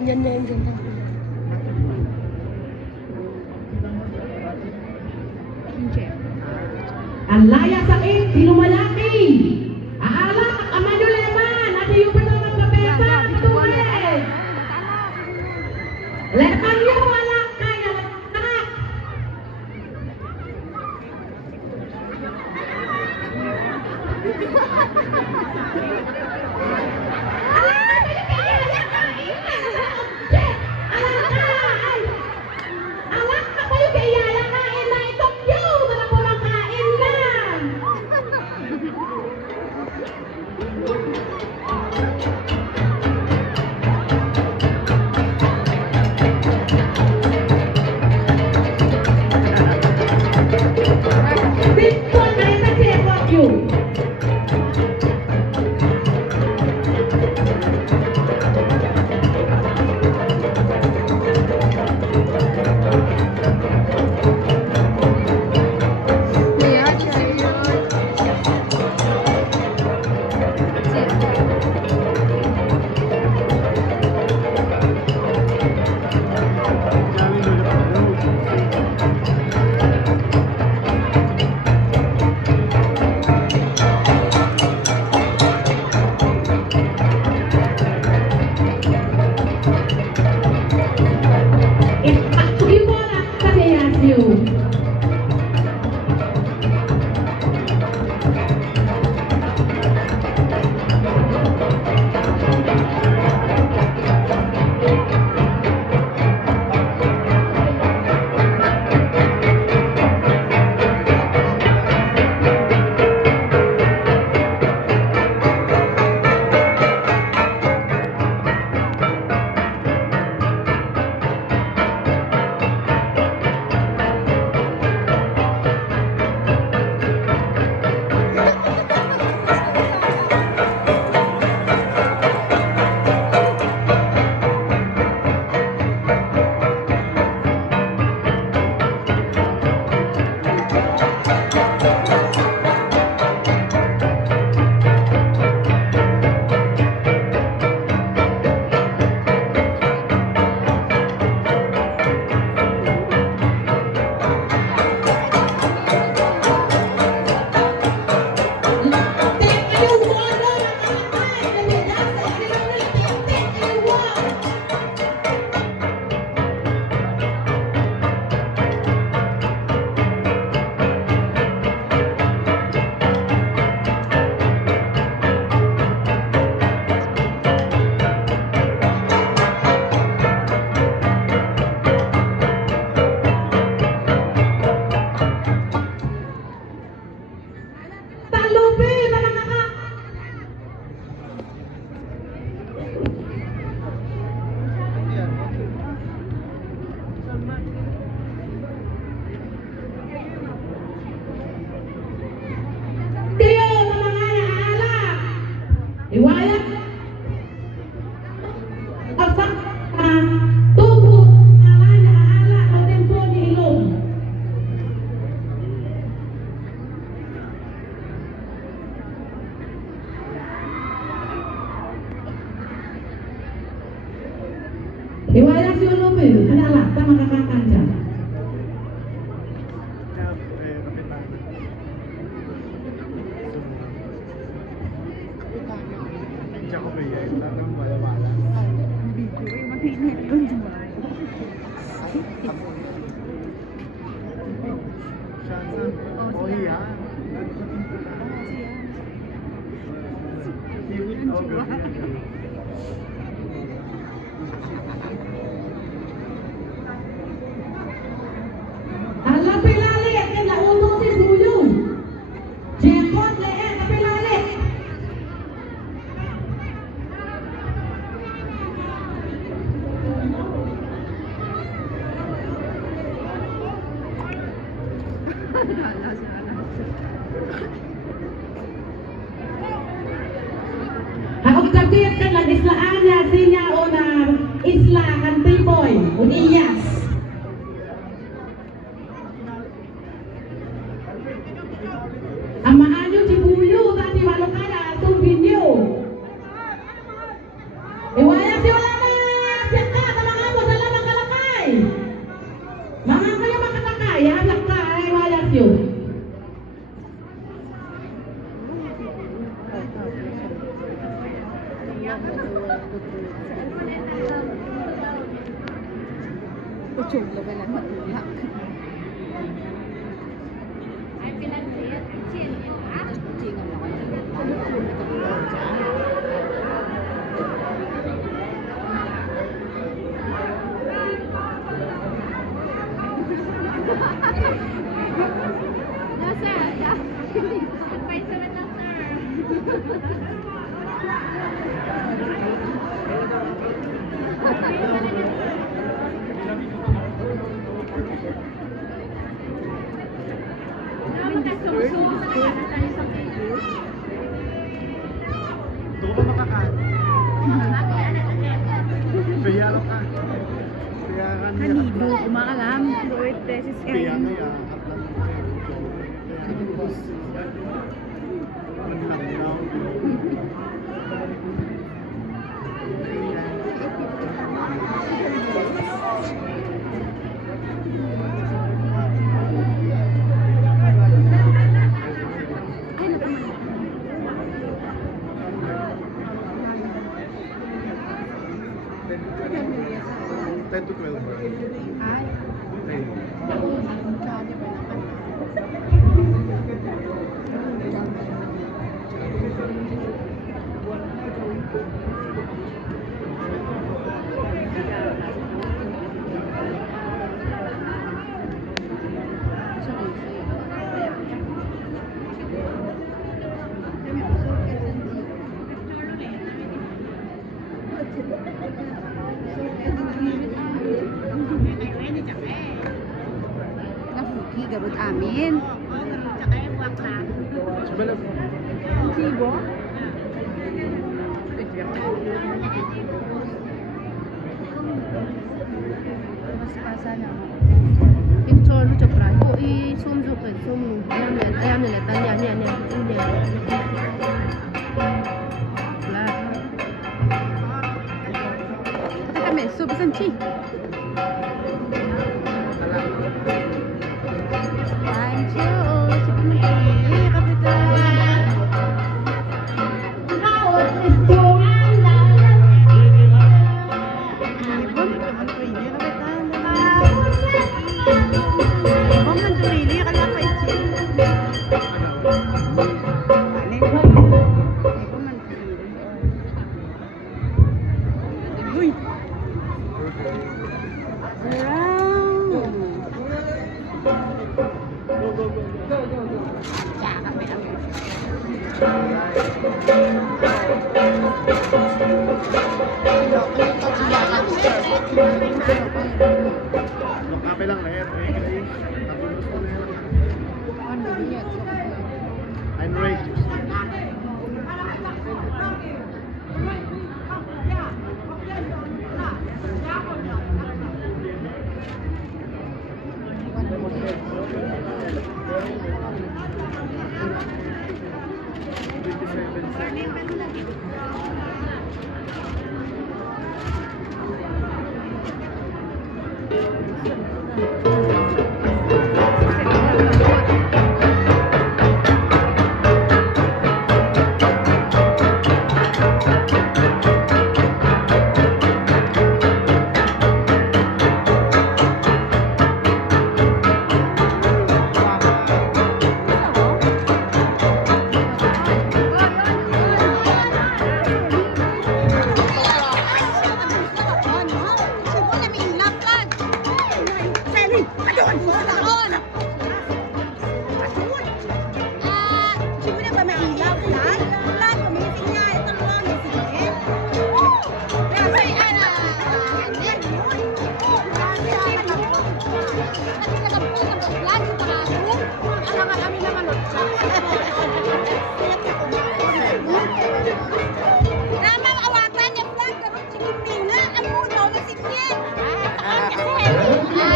Yan na yung ganda. Ang laya sakit, sinumalaki. Ahalak, amanyo leman, at yung pitong magpapesa, itulit. Leman yung wala kaya, lahat. Oh iya. Oh, good. Alam pilali at nauto si Buyong. Jekot leet na pilali. Haog kabit kan lang islaan niya sinya o na isla kan Tiboy Uniyas. Amaan yung si Buyo tadi malukaya tumbin niyo. Iwaya si wala na piyaka mga mo sa lamang kalakay. Mga kayo makatakay, halak ka ay waya siyo. Kucing lo ba lang matulak? Ay pinagsiya, kucing niya. Kucing ang No sir, yeah. Advice naman lang Doon ka makakain. Piyalo ka. Piyakan niya. Kanibo, kumakalam. Lord, beses Piyan niya. Ten to 12. Ay, 10. nafuki gabot amin. Sebelah. Sibo? Mas pasa na mo. Picture mo chopra. O i-zoom zoom zoom. Ayan na tan yan yan yan. Lah. Kata kami, subisan chi. Thank you. Kape lang leher. I'm ready. Uy! Kadun! Kadun! Siyempre na ba may ilaw? Flag? Flag! Kumiting niya. Ito lang. May sige. Kaya say, Ramang awatan yung flag. Karoon chicken tina. Ang puno na sige.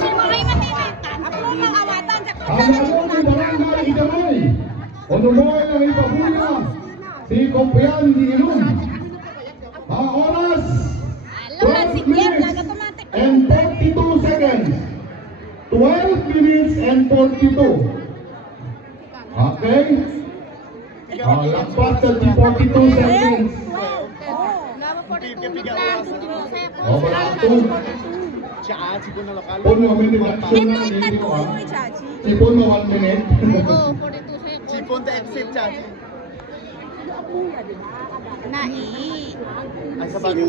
Siyempre matinitan. Ang puno awatan sa Ang nagawang barangay Idamoy, Onumoy ng Ipabuya, si Kompian di Ilum. Ang oras, 12 minutes and 42 seconds. 12 minutes and 42. Okay? Lagpas na 42 seconds. Wala ito. Siya, si Puno lokal. Puno kami ni Matson na dito. Si Puno 1 minute. Oo, 42 seconds. Si Punta exit siya. Ay, sa bagay.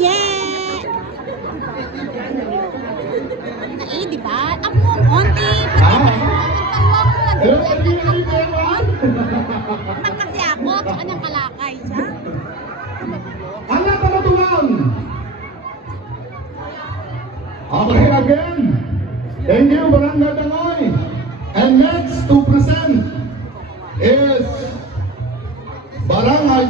Di ba? Ang onti. Kasi ako, tsaka niyang kalakay siya. Anak na matulang! Okay, again. Thank you, Barangay Dangoy. And next to present is Barangay